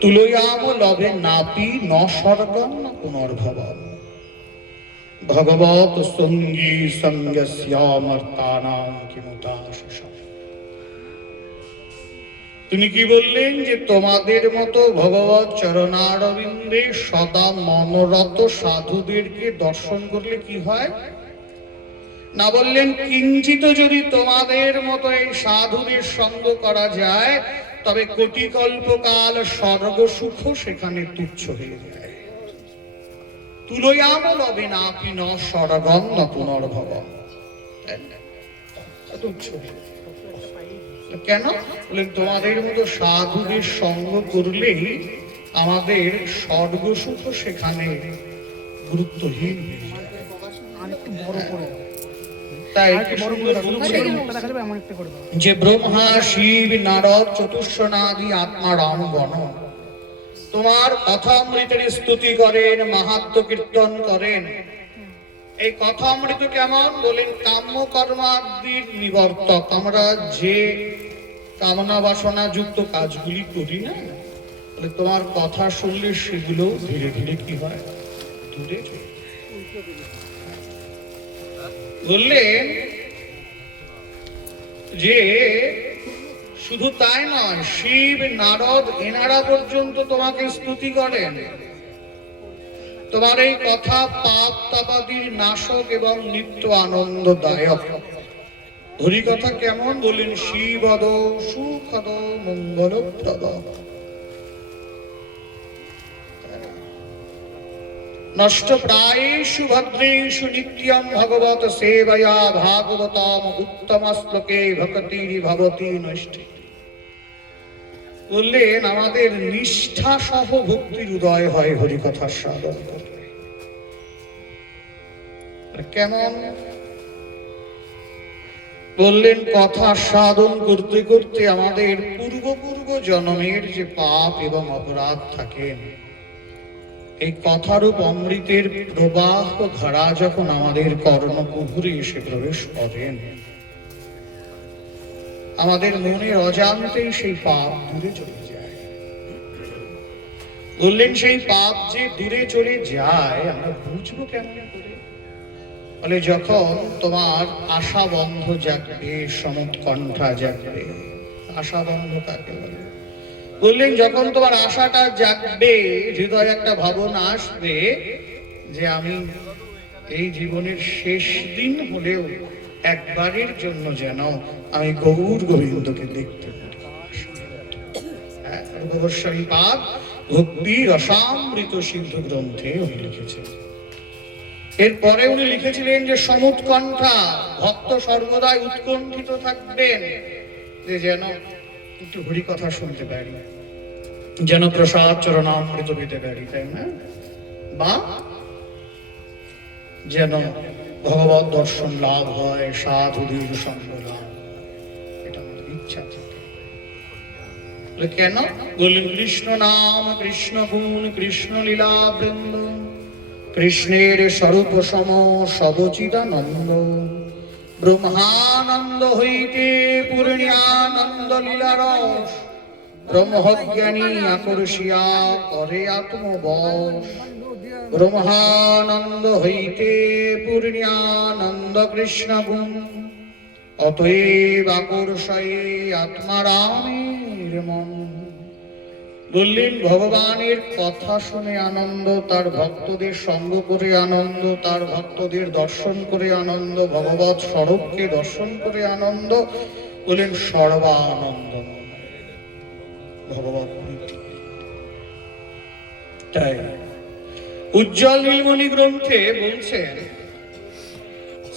তুলয়াম লভে নাপি ন স্বর্গম ন পুনর্ভবম ভগবত সঙ্গী সঙ্গস্যামর্তানাং কিমুতাশিষম। তিনি কি বললেন যে তোমাদের মতো ভগবত চরণারবিন্দে সদা মনোরত সাধুদেরকে দর্শন করলে কি হয় না, বললেন কিঞ্চিত যদি তোমাদের মতো এই সাধুদের সঙ্গ করা যায় তবে কোটি কল্পকাল স্বর্গ সুখ সেখানে তুচ্ছ হয়ে যায়। তুলয়াম লবে নাপি ন স্বর্গম ন পুনর্ভবম। তুচ্ছ কেন বলেন, তোমাদের মতো সাধুদের সঙ্গ করলেই আমাদের স্বর্গ সুখ সেখানে গুরুত্বহীন হয়ে যায়। তাই যে ব্রহ্মা শিব নারদ চতুষ্ণাদি আত্মা রামগণ তোমার কথামৃতের স্তুতি করেন, মাহাত্ম্য কীর্তন করেন। এই কথামৃত কেমন বলেন, কাম্য কর্মাদির নিবর্তক। আমরা যে কামনা বাসনা যুক্ত কাজগুলি করি না, তোমার কথা শুনলে সেগুলো ধীরে ধীরে কি হয়, দূরে চলে। বললেন যে শুধু তাই নয়, শিব নারদ এনারা পর্যন্ত তোমাকে স্তুতি করেন। তোমার এই কথা পাপ তাপাদির নাশক এবং নিত্য আনন্দদায়ক। হরি কথা কেমন বলেন, শিবদ সুখদ মঙ্গলপ্রদ। নষ্ট প্রায়েষু ভদ্রেষু নিত্যম ভগবত সেবয়া ভাগবতম উত্তম শ্লোকে ভক্তির ভবতি নষ্টি। বললেন আমাদের নিষ্ঠা সহ ভক্তির উদয় হয় হরিকথা সাধন করলে। কেমন বললেন, কথা সাধন করতে করতে আমাদের পূর্ব জন্মের যে পাপ এবং অপরাধ থাকে, এই কথারূপ অমৃতের প্রবাহ ধারা যখন আমাদের কর্ণকুহরে এসে প্রবেশ করেন, আমাদের মনের অজান্তেই সেই পাপ দূরে চলে যায়। বললেন সেই পাপ যে দূরে চলে যায় আমরা বুঝবো কেমন করে? বলে যখন তোমার আশা বন্ধ জাগবে, সমুৎকণ্ঠা জাগবে। আশা বন্ধ কাকে বলে? বললেন যখন তোমার আশাটা জাগবে, হৃদয়ে একটা ভাবনা আসবে যে আমি এই জীবনের শেষ দিন হলেও একবারের জন্য যেন আমি গৌর গোবিন্দকে দেখতে পারি। গোস্বামী পাদ ভক্তি রসামৃত সিদ্ধ গ্রন্থে উনি লিখেছেন। এরপরে উনি লিখেছিলেন যে সমুৎকণ্ঠা, ভক্ত সর্বদাই উৎকণ্ঠিত থাকবেন যে যেন একটু হরি কথা শুনতে পারি, যেন প্রসাদ চরণামৃত পেতে পারি, তাই না? বা যেন ভগবত দর্শন লাভ হয়, সাধুদের সঙ্গ লাভ হয়, এটা আমাদের ইচ্ছা থাকে। কেন বললেন, কৃষ্ণ নাম, কৃষ্ণ গুণ, কৃষ্ণ লীলা বৃন্দ, কৃষ্ণের স্বরূপ সম সবচিদানন্দ। ব্রহ্মানন্দ হইতে পূর্ণানন্দ লীলারস, ব্রহ্মজ্ঞানী আকর্ষিয়া করে আত্মবশ। ব্রহ্মানন্দ হইতে পূর্ণানন্দ কৃষ্ণ গুণ, অতএব আকর্ষয়ে আত্মারামের মন। বললেন ভগবানের কথা শুনে আনন্দ, তার ভক্তদের সঙ্গ করে আনন্দ, তার ভক্তদের দর্শন করে আনন্দ, ভগবৎ স্বরূপকে দর্শন করে আনন্দ। বললেন সর্বানন্দ ভগবৎ প্রীতি। তাই উজ্জ্বল নীলমণি গ্রন্থে বলছেন,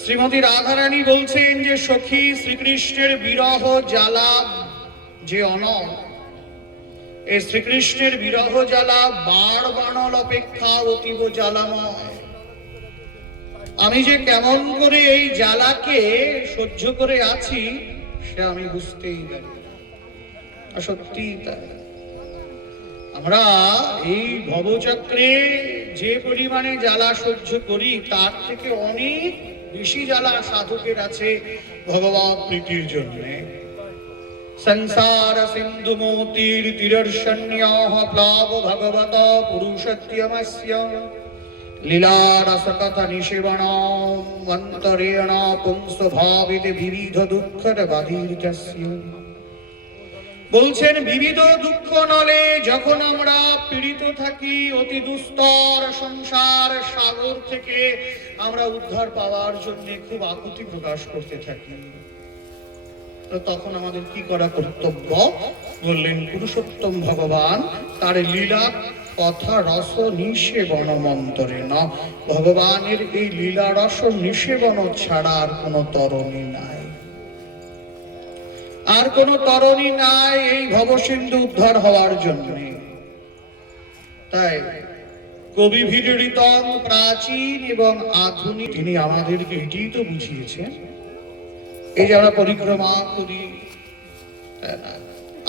শ্রীমতী রাধারানী বলছেন যে সখী শ্রীকৃষ্ণের বিরহ জ্বালা যে অনল, এই শ্রীকৃষ্ণের বিরহ জ্বালা বাণ বাণল অপেক্ষা অতীব জ্বালাময়। আমি যে কেমন করে এই জ্বালাকে সহ্য করে আছি সে আমি বুঝতেই পারি না। সত্যি তাই, আমরা এই ভবচক্রে যে পরিমাণে জ্বালা সহ্য করি তার থেকে অনেক বেশি জ্বালা সাধকের আছে ভগবত প্রীতির জন্য। संसार सिंधु मोतीर तिरर्षण्याः प्लाव भगवत पुरुषत्यमस्य लीलारसकथ निशिवणाम् अन्तरेण पुंसभावित विविध दुःखर बाधितस्य। বলছেন বিবিধ দুঃখ নলে যখন আমরা পীড়িত থাকি, অতি দুস্তর সংসার সাগর থেকে আমরা উদ্ধার পাওয়ার জন্য খুব আকুতি প্রকাশ করতে থাকি, তো তখন আমাদের কি করা কর্তব্য? বললেন পুরুষোত্তম ভগবান তার লীলা কথা রস নিষেবন মন্তরে না, ভগবানের এই লীলা রস নিষেবন ছাড়া আর কোনো তরণী নাই, আর কোন তরণী নাই এই ভবসিন্ধু উদ্ধার হওয়ার জন্য। তাই কবি ভিড়িতম প্রাচীন এবং আধুনিক তিনি আমাদেরকে এটি তো বুঝিয়েছেন। এই যে আমরা পরিক্রমা করি,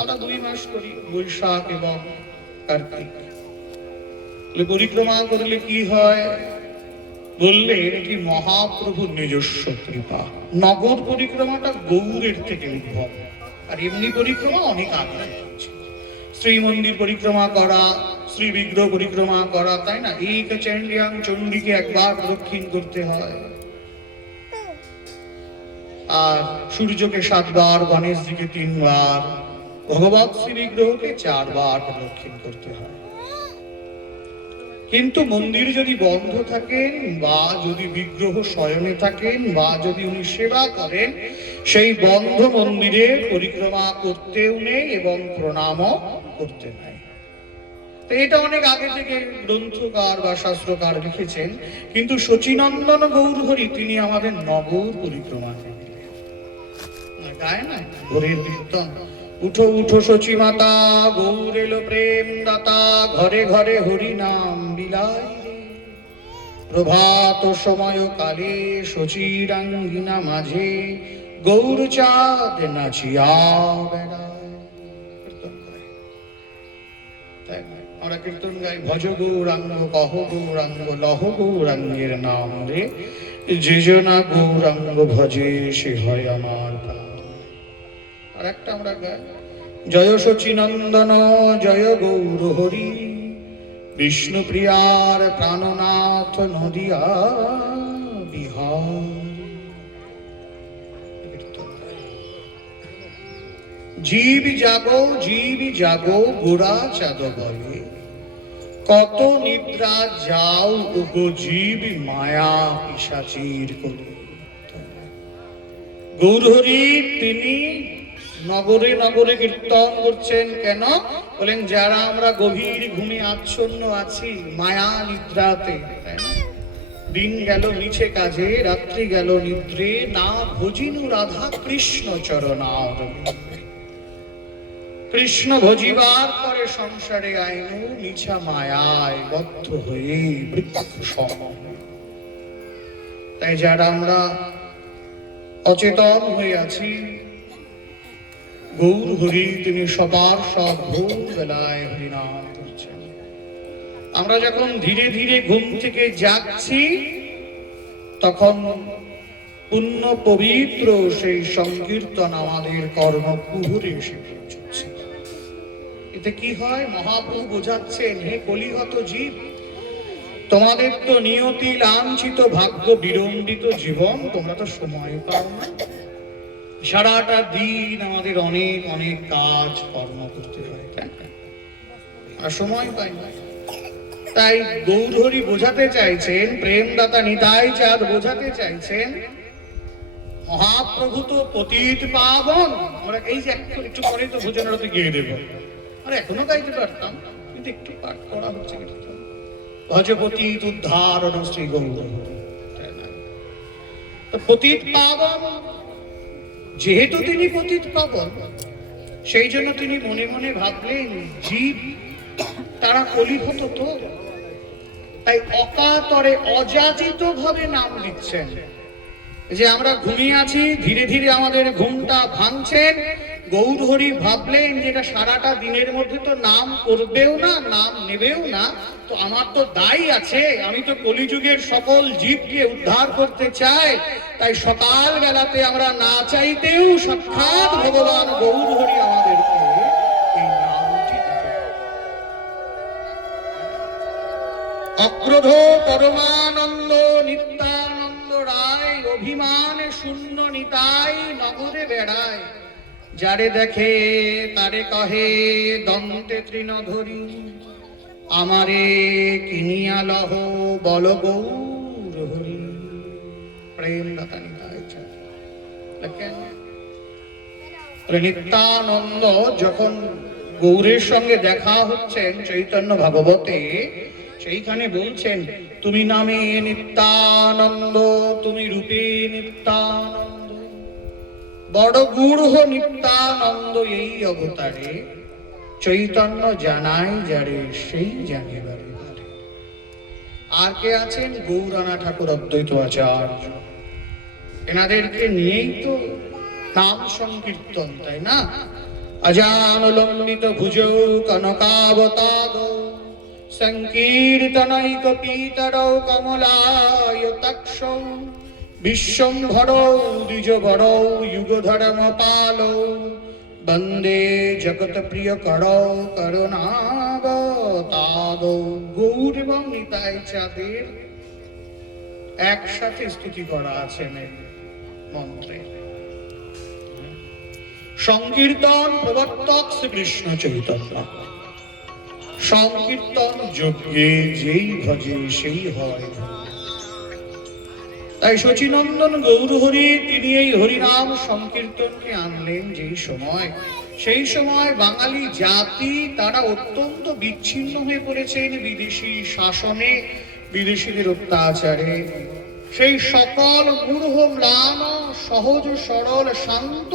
আমরা 2 মাস করি, বৈশাখ এবং কার্তিক। পরিক্রমা করলে কি হয় বললে এটি মহাপ্রভুর নিজস্ব কৃপা। নগর পরিক্রমাটা গৌরের থেকে উদ্ভব, আর এমনি পরিক্রমা অনেক আগে। শ্রী মন্দির পরিক্রমা করা, শ্রী বিগ্রহ পরিক্রমা করা, তাই না? এক চণ্ডীয়াং চণ্ডীকে একবার দক্ষিণ করতে হয়, আর সূর্যকে 7 বার, গণেশজিকে 3 বার, ভগবৎ শ্রী বিগ্রহকে 4 বার দক্ষিণ করতে হয়। কিন্তু মন্দির যদি বন্ধ থাকেন বা যদি বিগ্রহ শয়নে থাকেন বা যদি উনি সেবা করেন, সেই বন্ধ মন্দিরে পরিক্রমা করতেও নেই এবং প্রণামও করতে নেই। তো এটা অনেক আগে থেকে গ্রন্থকার বা শাস্ত্রকার লিখেছেন। কিন্তু শচীনন্দন গৌরহরি তিনি আমাদের নগর পরিক্রমা গায় না, ভোরের কীর্তন, উঠো উঠো শচী মাতা, গৌর এলো প্রেম দাতা, ঘরে ঘরে হরি নাম বিলায়, প্রভাত সময় কালে শচীরাঙ্গিনা মাঝে, গৌর চাঁদ নাচিয়া বেড়ায়। আমরা কীর্তন গাই, ভজ গৌরাঙ্গ কহ গৌরাঙ্গ লহ গৌরাঙ্গের নাম রে, যে জনা গৌরাঙ্গ ভজে সে হয় আমার প্রাণ। আর একটা আমরা গাই, জয় শচীনন্দন জয় গৌর হরি, বিষ্ণু প্রিয়ার প্রাণনাথ নদিয়া বিহার। জীব জাগো গোরা চাঁদ বলে, কত নিদ্রা যাও ওগো জীব মায়া পিশাচীর কোলে। গৌরহরি তিনি নগরে নগরে কীর্তন করছেন। কেন? বলেন যারা আমরা গভীর ঘুমে আচ্ছন্ন আছি, মায়া নিদ্রাতে, তাই না? দিন গেল নিচে কাজে, রাত্রি গেল নিদ্রে, না ভজিনু রাধা কৃষ্ণ চরণার। কৃষ্ণ ভজিবার পরে সংসারে আইনু, নিছা মায়ায় বদ্ধ হয়ে বৃক্ষ সম। তাই যারা আমরা অচেতন হয়ে আছি, গৌর হরি তিনি সবার সব ভোর বেলায় হরিনাম করছেন। আমরা যখন ধীরে ধীরে ঘুম থেকে জাগছি, তখন পুণ্য পবিত্র সেই সংকীর্তন আমাদের কর্ণকুহরে এসে পৌঁছচ্ছে। এতে কি হয়? মহাপ্রভু বোঝাচ্ছেন, হে কলিহত জীব, তোমাদের তো নিয়তি লাঞ্ছিত ভাগ্য বিড়ম্বিত জীবন, তোমরা তো সময় পাও না। সারাটা দিন আমাদের অনেক অনেক কাজ কর্ম করতে হয়, আর সময় পাই না। তাই গৌরহরি বোঝাতে চাইছেন, প্রেমদাতা নিতাই চাঁদ বোঝাতে চাইছেন, মহাপ্রভু তো পতিত পাবন। আমরা এই যে একটু পরে তো ভোজনারতে গিয়ে দেবো, আর এখনো গাইতে পারতাম, কিন্তু একটু পাঠ করা হচ্ছে। ভজপতি উদ্ধারণ শ্রী গৌর, পতিত পাবন, যেহেতু তিনি পতিত পাবন, সেই জন্য তিনি মনে মনে ভাবলেন জীব তারা কলিহত তো, তাই অকাতরে অযাচিত ভাবে নাম দিচ্ছেন। যে আমরা ঘুমিয়ে আছি, ধীরে ধীরে আমাদের ঘুমটা ভাঙছেন, গৌরহরি ভাবলেন যেটা সারাটা দিনের মধ্যে তো নাম করবেও না, নাম নেবেও না, তো আমার তো দায় আছে, আমি তো কলিযুগের সকল জীবকে উদ্ধার করতে চাই। তাই সকাল বেলাতে আমরা না চাইতেও সাক্ষাৎ ভগবান গৌরহরি আমাদেরকে এই নামটি দিলেন। অক্রোধ পরমানন্দ নিত্যানন্দ রায়, অভিমানে শূন্য নিতাই নগরে বেড়ায়। যারে দেখে তারে কহে দন্তে তৃণধরি, আমারে কিনিয়া লহ বল গৌর হরি। প্রেম দাতা নিতাই নিত্যানন্দ যখন গৌরের সঙ্গে দেখা হচ্ছেন চৈতন্য ভাগবতে, সেইখানে বলছেন তুমি নামে নিত্যানন্দ, তুমি রূপে নিত্যানন্দ, বড় গূঢ় নিত্যানন্দ এই অবতারে। চৈতন্য জানাই যারে সেই জানিবারে পারে। আর কে আছেন? গৌরানা ঠাকুর অদ্বৈত আচার্য। এনাদেরকে নিয়েই তো নাম সংকীর্তন, তাই না? অজানুলম্বিত ভুজৌ কনকাবতাদ, সংকীর্তনৈক পীতরৌ কমলায়তাক্ষৌ, বিশ্বম্ভরৌ দ্বিজবরৌ যুগধর্মপালৌ, বন্দে জগৎ প্রিয় করৌ করুণাবতাদৌ। গৌর এবং নিতাই চাঁদের একসাথে স্তুতি করা আছে মন্ত্রে। সংকীর্তন প্রবর্তক শ্রীকৃষ্ণ চৈতন্য। সংকীর্তন যজ্ঞে যেই ভজে সেই হয়। তাই শচীনন্দন গৌরহরি তিনি এই হরিনাম সংকীর্তনকে আনলেন যেই সময়, সেই সময় বাঙালি জাতি তারা অত্যন্ত বিচ্ছিন্ন হয়ে পড়েছেন বিদেশি শাসনে, বিদেশিদের অত্যাচারে। সেই সকল মূঢ় ম্লান সহজ সরল শান্ত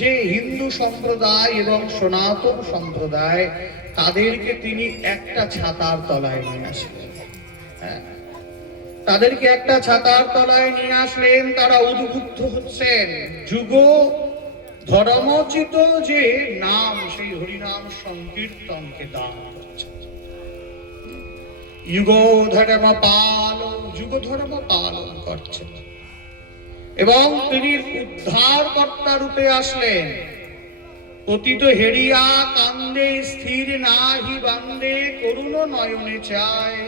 যে হিন্দু সম্প্রদায় এবং সনাতন সম্প্রদায়, তাদেরকে তিনি একটা ছাতার তলায় নিয়ে আসলেন। তাদেরকে একটা ছাতার তলায় নিয়ে আসলেন। তারা উদ্বুদ্ধ হচ্ছেন যুগ ধর্মোচিত যে নাম, সেই হরিনাম সংকীর্তনকে দান করছেন। যুগ ধর্ম পালন, যুগ ধর্ম পালন করছেন এবং তিনি উদ্ধার কর্তা রূপে আসলেন। পতিত হেরিয়া কান্দে স্থির নাহি বান্দে, করুণ নয়নে চায়,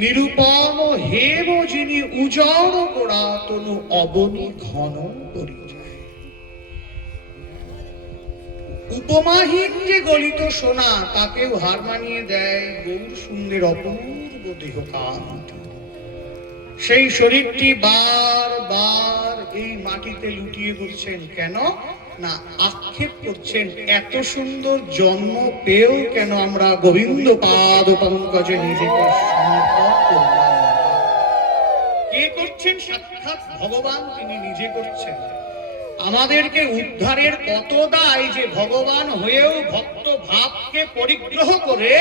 নিরুপম হেম যিনি উজড় গোড়া তনু অবনী ঘন পরিচয়। উপমাহীন যে গলিত সোনা, তাকেও হার মানিয়ে দেয় গৌর সুন্দর অপূর্ব দেহ কান্তি। সেই শরীরটি বার বার এই মাটিতে লুটিয়ে পড়ছেন। কেন না আক্ষেপ করছেন এত সুন্দর জন্ম পেয়েও কেন আমরা গোবিন্দ পাদ পঙ্কজে নিজেকে সমর্পণ করলাম। কে করছেন? সাক্ষাৎ ভগবান তিনি নিজে করছেন। আমাদেরকে উদ্ধারের কত দায় যে ভগবান হয়েও ভক্ত ভাবকে পরিগ্রহ করে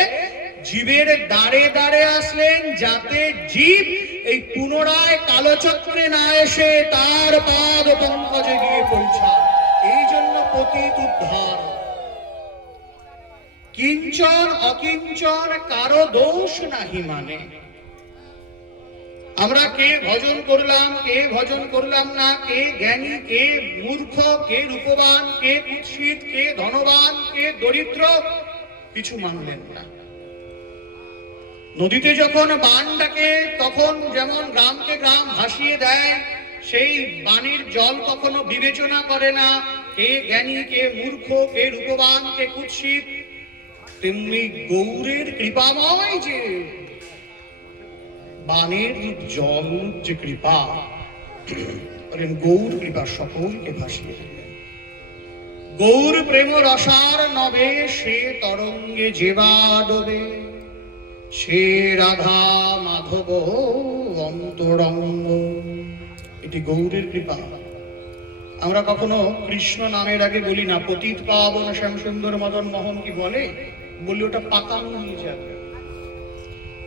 জীবের দ্বারে দ্বারে আসলেন, যাতে জীব এই পুনরায় কালচক্রে না এসে তার পাদ পঙ্কজে গিয়ে পৌঁছায়। এই জন্য পতিত উদ্ধার। কিঞ্চন অকিঞ্চন কারো দোষ নাহি মানে। আমরা কে ভজন করলাম, কে ভজন করলাম না, কে জ্ঞানী, কে মূর্খ, কে রূপবান, কে কুৎসিত, কে ধনবান, কে দরিদ্র, কিছু মানলেন না। নদীতে যখন বান ডাকে তখন যেমন গ্রামকে গ্রাম ভাসিয়ে দেয়, সেই বাণীর জল কখনো বিবেচনা করে না কে জ্ঞানী, কে মূর্খ, কে রূপবান, কে কুৎসিত। তেমনি গৌরের কৃপাময় যে বাণের জল যে কৃপা, গৌর কৃপা সকলকে ভাসিয়ে দেবেন। গৌর প্রেম রসার নবে সে তরঙ্গে যেবা ডোবে, সে রাধা মাধব অন্তরঙ্গ। এটি গৌরের কৃপা। আমরা কখনো কৃষ্ণ নামের আগে বলি না পতিত পাবন শ্যাম সুন্দর মদন মোহন, কি বলে? বলি ওটা পাকানো হয়ে যাবে।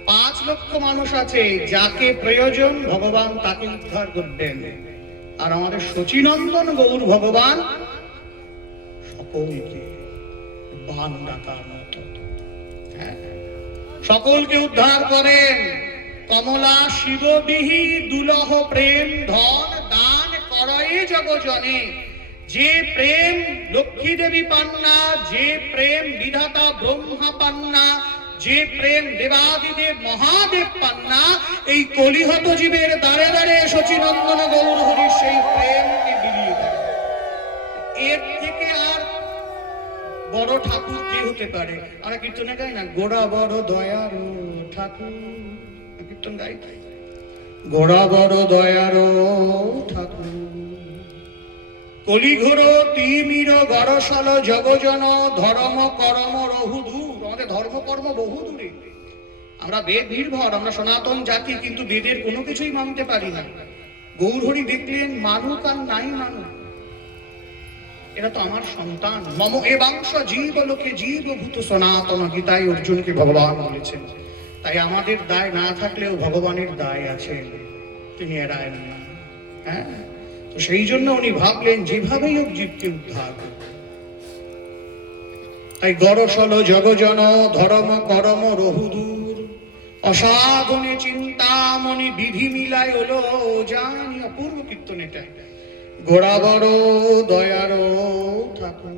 5 লক্ষ মানুষ আছে, যাকে প্রয়োজন ভগবান তাকে উদ্ধার করবেন। আর আমাদের শচীনন্দন গৌর ভগবান সকলকে বান ডাকার মতো, হ্যাঁ, সকলকে উদ্ধার করেন। কমলা শিববিহি দুলহ প্রেম ধন দান করয়ে জগজনে। যে প্রেম লক্ষ্মী দেবী পান্না, যে প্রেম বিধাতা ব্রহ্মা পান্না, যে প্রেম দেবাদিদেব মহাদেব পান্না, এই কলিহত জীবের দ্বারে দ্বারে শচীনন্দন গৌর হরি সেই প্রেমকে বিলিয়ে দেয়। এর থেকে আর বড় ঠাকুর কে হতে পারে? আমরা কীর্তনে গাই না, গোড়া বড় দয়ার ঠাকুর, কীর্তন গাই, গোড়া বড় দয়ার ঠাকুর। কলিঘোর তিমির গরসল জগজন ধর্ম কর্ম রহুদূর। আমাদের ধর্ম কর্ম বহু দূরে। আমরা বেদ নির্ভর, আমরা সনাতন জাতি, কিন্তু বেদের কোনো কিছুই মানতে পারি না। গৌরহরি দেখলেন মানুক আর নাই মানুক, এরা তো আমার সন্তান। মম এবাংশ জীব লোকে জীবভূত সনাতন, গীতায় অর্জুনকে ভগবান বলেছেন। তাই আমাদের দায় না থাকলেও ভগবানের দায় আছে, তিনি এড়ায়েন না। হ্যাঁ, তো সেই জন্য উনি ভাবলেন যেভাবেই হোক জীবকে উদ্ধার করবে। তাই গরসল জগজন ধর্ম করম রহুদূর, অসাধনে চিন্তামণি বিধি মিলায় হলো জানি। অপূর্ব কীর্তন এটা। গোড়া বড় দয়ার ঠাকুর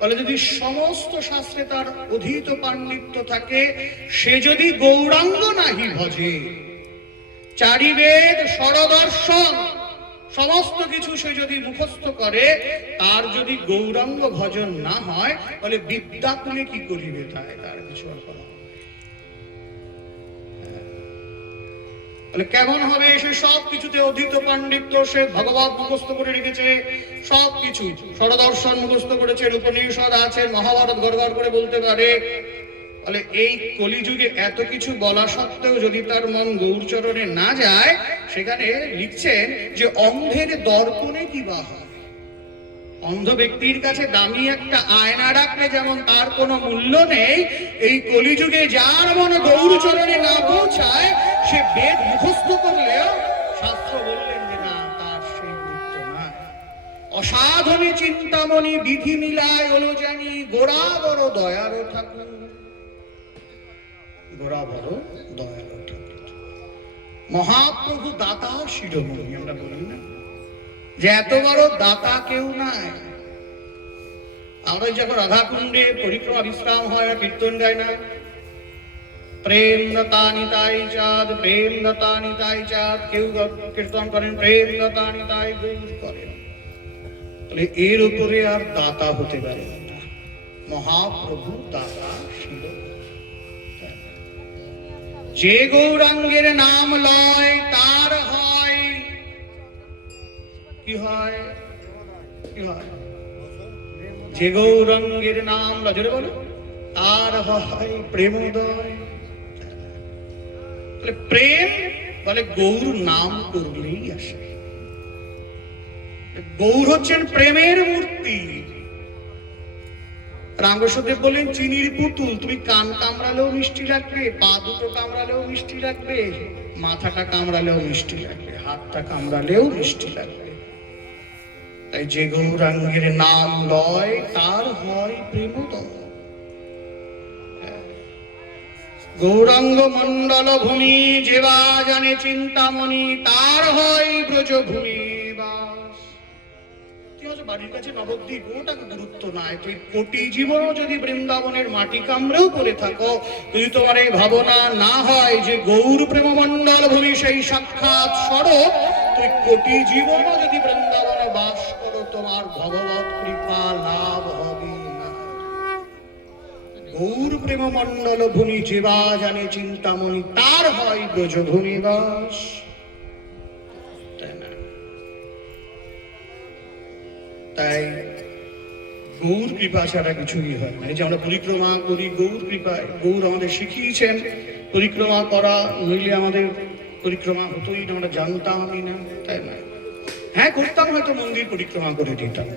বলে, যদি সমস্ত শাস্ত্রে তার অধীত পাণ্ডিত্য থাকে, সে যদি গৌরাঙ্গ নাহি ভজে, চারিবেদ ষড়দর্শন সমস্ত কিছু সে যদি মুখস্থ করে, তার যদি গৌরাঙ্গ ভজন না হয়, তাহলে বিদ্যাকুলে কি করিবে? তার কিছু কেমন হবে? সে সব কিছুতে অধীত পাণ্ডিত্য, সে ভগবত মুখস্থ করে রেখেছে, সব কিছু ষড়দর্শন মুখস্থ করেছে, উপনিষদ আছে, মহাভারত গড়গড় করে বলতে পারে। তাহলে এই কলিযুগে এত কিছু বলা সত্ত্বেও যদি তার মন গৌরচরণে না যায়, সেখানে লিখছেন যে অন্ধের দর্পণে কি বা হয়। অন্ধ ব্যক্তির কাছে দামি একটা আয়না রাখলে যেমন তার কোনো মূল্য নেই, এই কলিযুগে যার মন গৌরচরণে না পৌঁছায়, সে বেদ মুখস্থ করলেও শাস্ত্র বললেন যে না, তার সেই গুরুত্ব নাই। অসাধনে চিন্তামণি বিধি মিলায় হলো জানি, গোড়া বড় দয়ার ঠাকুর। গোড়া বড় দয়ার ঠাকুর, মহাপ্রভু দাতা শিরোমণি। আমরা বলি না যে এত বড় দাতা কেউ নাই। আমরা যখন রাধাকুণ্ডে পরিক্রমা বিশ্রাম হয়, কীর্তন গায় না, প্রেম দাতা নিতাই চাঁদ, প্রেম দাতা নিতাই চাঁদ। কেউ কীর্তন করেন প্রেম দাতা নিতাই গৌর করেন। তাহলে এর উপরে আর দাতা হতে পারে না। মহাপ্রভু দাতা শিরোমণি। যে গৌরাঙ্গের নাম লয়, তার হয় কি হয়? কি হয়? যে গৌরাঙ্গের নাম লয়, বলো, তার হয় প্রেমোদয়। প্রেম বলে গৌর নাম করলেই আসে। গৌর হচ্ছেন প্রেমের মূর্তি। রামকৃষ্ণদেব বলেন, চিনির পুতুল, তুমি কান কামড়ালেও মিষ্টি লাগবে, পা দুটো কামড়ালেও মিষ্টি লাগবে, মাথাটা কামড়ালেও মিষ্টি লাগবে, হাতটা কামড়ালেও মিষ্টি লাগবে। তাই যে গৌরাঙ্গের নাম লয়, তার হয় প্রেমোদয়। গৌরাঙ্গ মন্ডল ভূমি যেবা জানে চিন্তামণি, তার হয় ব্রজভূমি বাস। বাড়ির কাছে নবদ্বীপ, ওটাকে গুরুত্ব নাই। তুই কোটি জীবনও যদি বৃন্দাবনের মাটি কামড়েও করে থাকো, যদি তোমার এই ভাবনা না হয় যে গৌর প্রেম মন্ডল ভূমি সেই সাক্ষাৎ স্বরূপ, তুই কোটি জীবনও যদি বৃন্দাবনে বাস করো, তোমার ভগবত কৃপা লাভ হবে না। গৌর প্রেম মন্ডল ভূমি যেবা জানে চিন্তামণি, তার হয় ব্রজভূমি বাস। তাই গৌর কৃপা ছাড়া কিছুই হয় না। এই যে আমরা পরিক্রমা করি গৌর কৃপায়, গৌর আমাদের শিখিয়েছেন পরিক্রমা করা, নইলে আমাদের পরিক্রমা হতোই না, আমরা জানতামই না, তাই না? হ্যাঁ, করতাম, হয়তো মন্দির পরিক্রমা করে দিতাম,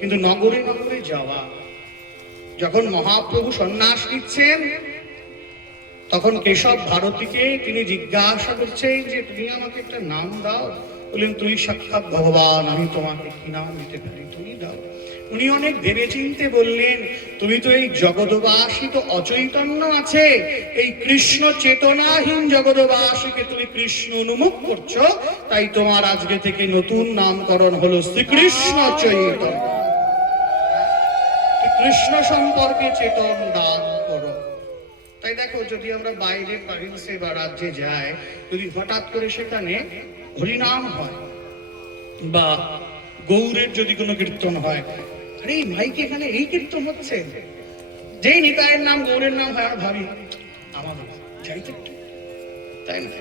কিন্তু নগরে নগরে যাওয়া। যখন মহাপ্রভু সন্ন্যাস নিচ্ছেন, তখন কেশব ভারতীকে তিনি জিজ্ঞাসা করছেন যে তুমি আমাকে একটা নাম দাও। বললেন তুমি সাক্ষাৎ ভগবান, আমি তোমাকে কি নাম দিতে পারি, তুমি দাও। উনি অনেক ভেবে চিনতে বললেন, তুমি তো এই জগৎবাসী তো অচৈতন্য আছে, এই কৃষ্ণ চেতনাহীন জগৎবাসীকে তুমি কৃষ্ণ উন্মুখ করছো, তাই তোমার আজকে থেকে নতুন নামকরণ হলো শ্রীকৃষ্ণ চৈতন্য। কৃষ্ণ সম্পর্কে চেতন দান করো। তাই দেখো, যদি আমরা বাইরে প্রভিন্সে বা রাজ্যে যাই, যদি হঠাৎ করে সেখানে হরিনাম হয় বা গৌরের যদি কোনো কীর্তন হয়, আরে মাইকে এখানে এই কীর্তন হচ্ছে, যেই নিতায়ের নাম গৌরের নাম হয়, আর ভাবি আমাদের যাইতে, তাই না?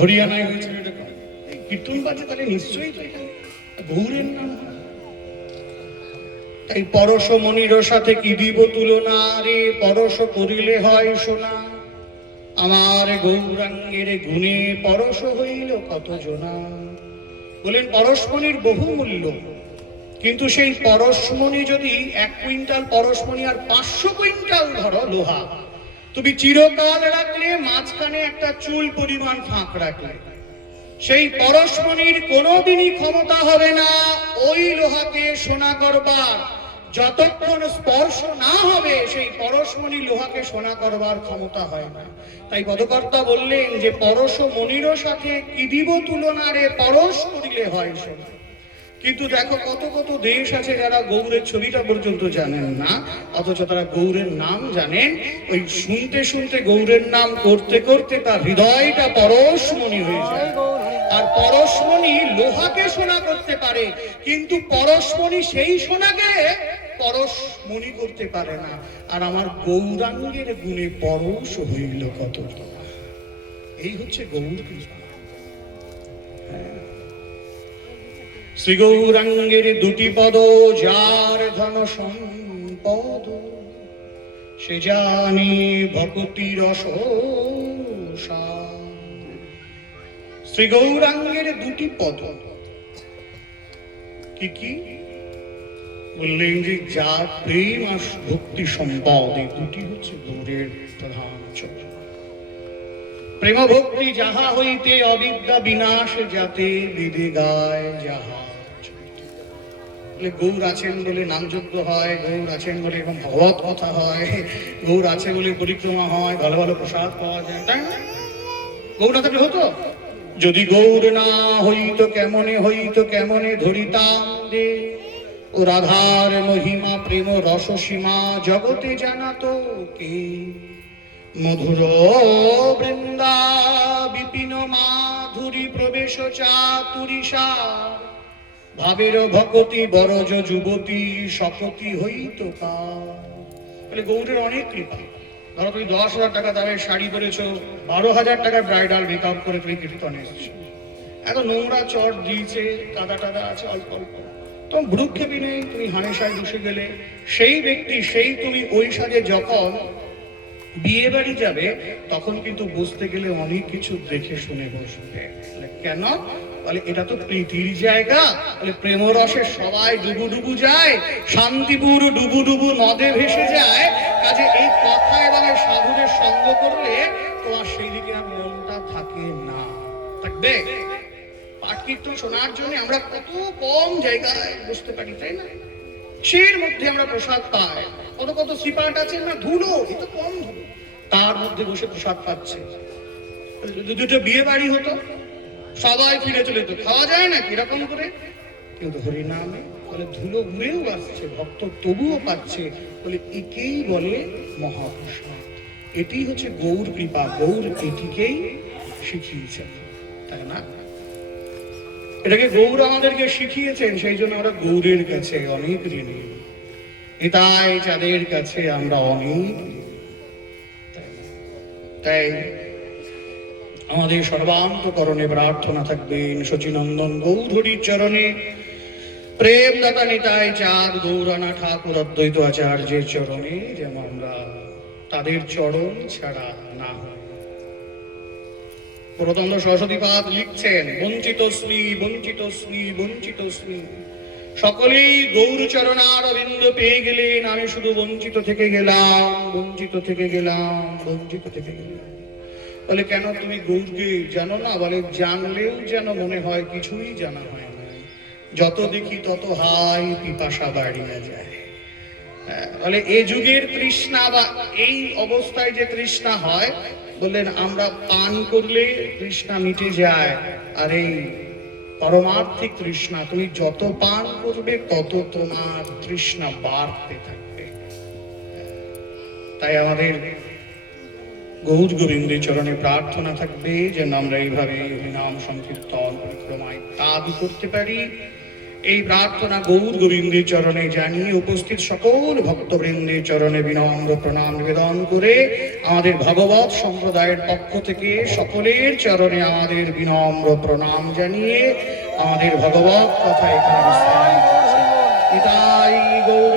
হরিয়ানায় হয়েছে এরকম, এই কীর্তন বাজে, তাহলে নিশ্চয়ই তো এখানে গৌরের নাম। তাই পরশ মনির সাথে কি দিব তুলনা, রে পরশ করিলে হয় সোনা, আমার গৌরাঙ্গের গুণে পরশ হইল কত জনা। বলেন পরশমণির বহু মূল্য, কিন্তু সেই পরশমণি যদি 1 কুইন্টাল পরশমণি আর 500 কুইন্টাল ধরো লোহা, তুমি চিরকাল রাখলে মাঝখানে একটা চুল পরিমাণ ফাঁক রাখলে, সেই পরশমণির কোনোদিনই ক্ষমতা হবে না ওই লোহাকে সোনা করবার। যতক্ষণ স্পর্শ না হবে সেই পরশমণি লোহাকে সোনা করবার ক্ষমতা হয় না। তাই পদকর্তা বললেন যে পরশ মণির সাথে কি দিব তুলনা, রে পরশ করিলে হয় সোনা। কিন্তু দেখো কত কত দেশ আছে যারা গৌরের ছবিটা পর্যন্ত জানেন না, অথচ তারা গৌরের নাম জানেন। ওই শুনতে শুনতে গৌরের নাম করতে করতে তার হৃদয়টা পরশমণি হয়ে যায়। আর পরশমণি লোহাকে সোনা করতে পারে, কিন্তু পরশমণি সেই সোনাকে পরশমণি করতে পারে না। আর আমার গৌরাঙ্গের গুণে পরশ হইল কত। এই হচ্ছে গৌর কৃষ্ণ। শ্রী গৌরাঙ্গের 2টি পদ, যার ধন সম্পদ, সে জানি ভক্তি রস। শ্রী গৌরাঙ্গের 2টি পদ কি কি বললেন? যে যার প্রেম আর ভক্তি সম্পদ, এই 2টি হচ্ছে গৌরের প্রধান চরণ। প্রেম ভক্তি যাহা হইতে অবিদ্যা বিনাশ যাতে, বিধি গায় যাহা। গৌর আছেন বলে নামযজ্ঞ হয়, গৌর আছেন বলে এবং ভগবত কথা হয়, গৌর আছে বলে পরিক্রমা হয়, ভালো ভালো প্রসাদ পাওয়া যায়, তাই না? গৌর না থাকলে হতো? যদি গৌর না হইতো কেমনে ধরিতাম দে, ও রাধার মহিমা প্রেম রস সীমা জগতে জানাতো কে। মধুর বৃন্দা বিপিন মাধুরী প্রবেশ চাতুরিষা, ভাবের ভকতি বরজ যুবতী শপতি হইত পার। গৌরের অনেক কৃপা। ধরো তুমি 10,000 টাকা দামের শাড়ি পরেছো, 12,000 টাকার ব্রাইডাল মেকআপ করে তুমি কীর্তনে এসেছো, এত নোংরা চট দিয়েছে, কাদা টাদা আছে অল্প অল্প, তোমার ভ্রুক্ষেপই নেই, তুমি হামেশায় বসে গেলে। সেই ব্যক্তি, সেই তুমি ওই সাজে যখন বিয়ে বাড়ি যাবে, তখন কিন্তু বুঝতে গেলে অনেক কিছু দেখে শুনে বসবে। কেন? বলে এটা তো প্রীতির জায়গা, বলে প্রেম রসে সবাই ডুবু ডুবু যায়, শান্তিপুর ডুবু ডুবু নদে ভেসে যায়। কাজে এই কথা এবং এই সাধুদের সঙ্গ করলে তোমার সেই দিকে আর মনটা থাকে না, থাকবে। পাঠ কীর্তন শোনার জন্য আমরা কত কম জায়গায় বসতে পারি, তাই না? সের মধ্যে আমরা প্রসাদ পাই, কত কত শ্রীপাঠ আছে না, ধুলো, এটা কম ধুলো, তার মধ্যে বসে প্রসাদ পাচ্ছে। দুটো বিয়ে বাড়ি হতো, সবাই ফিরে চলে যেত, খাওয়া যায় না কিরকম করে, কিন্তু হরিনামে বলে ধুলো উড়েও আসছে, ভক্ত তবুও পাচ্ছে, বলে একেই বলে মহাপ্রসাদ। এটি হচ্ছে গৌর কৃপা, গৌর এটিকেই শিখিয়েছেন, তাই না? এটাকে গৌর আমাদেরকে শিখিয়েছেন, সেই জন্য আমরা গৌরের কাছে অনেক ঋণী। এটাই যাদের কাছে আমরা অনেক, তাই আমাদের সর্বান্তকরণে প্রার্থনা থাকবেন শচীনন্দন গৌর হরির চরণে, প্রেম দাতা নিতাই চাঁদ গৌরানা ঠাকুর অদ্বৈত আচার্যের চরণে, যেন আমরা তাদের চরণ ছাড়া না হয়। পুরোতন্দ্র সরস্বতীপাদ লিখছেন, বঞ্চিতস্মি বঞ্চিতস্মি বঞ্চিতস্মি, সকলেই গৌর চরণার বিন্দ পেয়ে গেলেন, আমি শুধু বঞ্চিত থেকে গেলাম, বঞ্চিত থেকে গেলাম, বঞ্চিত থেকে গেলাম। বলে কেন তুমি গৌরকে জানো না? বলে জানলেও যেন মনে হয় কিছুই জানা হয় না, যত দেখি তত হাই পিপাসা বাড়িয়া যায়। বলে এ যুগের তৃষ্ণা বা এই অবস্থায় যে তৃষ্ণা হয়, বললেন আমরা পান করলে তৃষ্ণা মিটে যায়, আর এই পরমার্থিক তৃষ্ণা তুমি যত পান করবে তত তোমার তৃষ্ণা বাড়তে থাকবে। তাই আমাদের গৌর গোবিন্দের চরণে প্রার্থনা থাকবে যেন আমরা এইভাবে হরিনাম সংকীর্তন পরিক্রমা ইত্যাদি করতে পারি। এই প্রার্থনা গৌর গোবিন্দের চরণে জানিয়ে উপস্থিত সকল ভক্তবৃন্দের চরণে বিনম্র প্রণাম নিবেদন করে আমাদের ভাগবত সম্প্রদায়ের পক্ষ থেকে সকলের চরণে আমাদের বিনম্র প্রণাম জানিয়ে আমাদের ভাগবত কথা এখানে বিশ্রাম। গৌর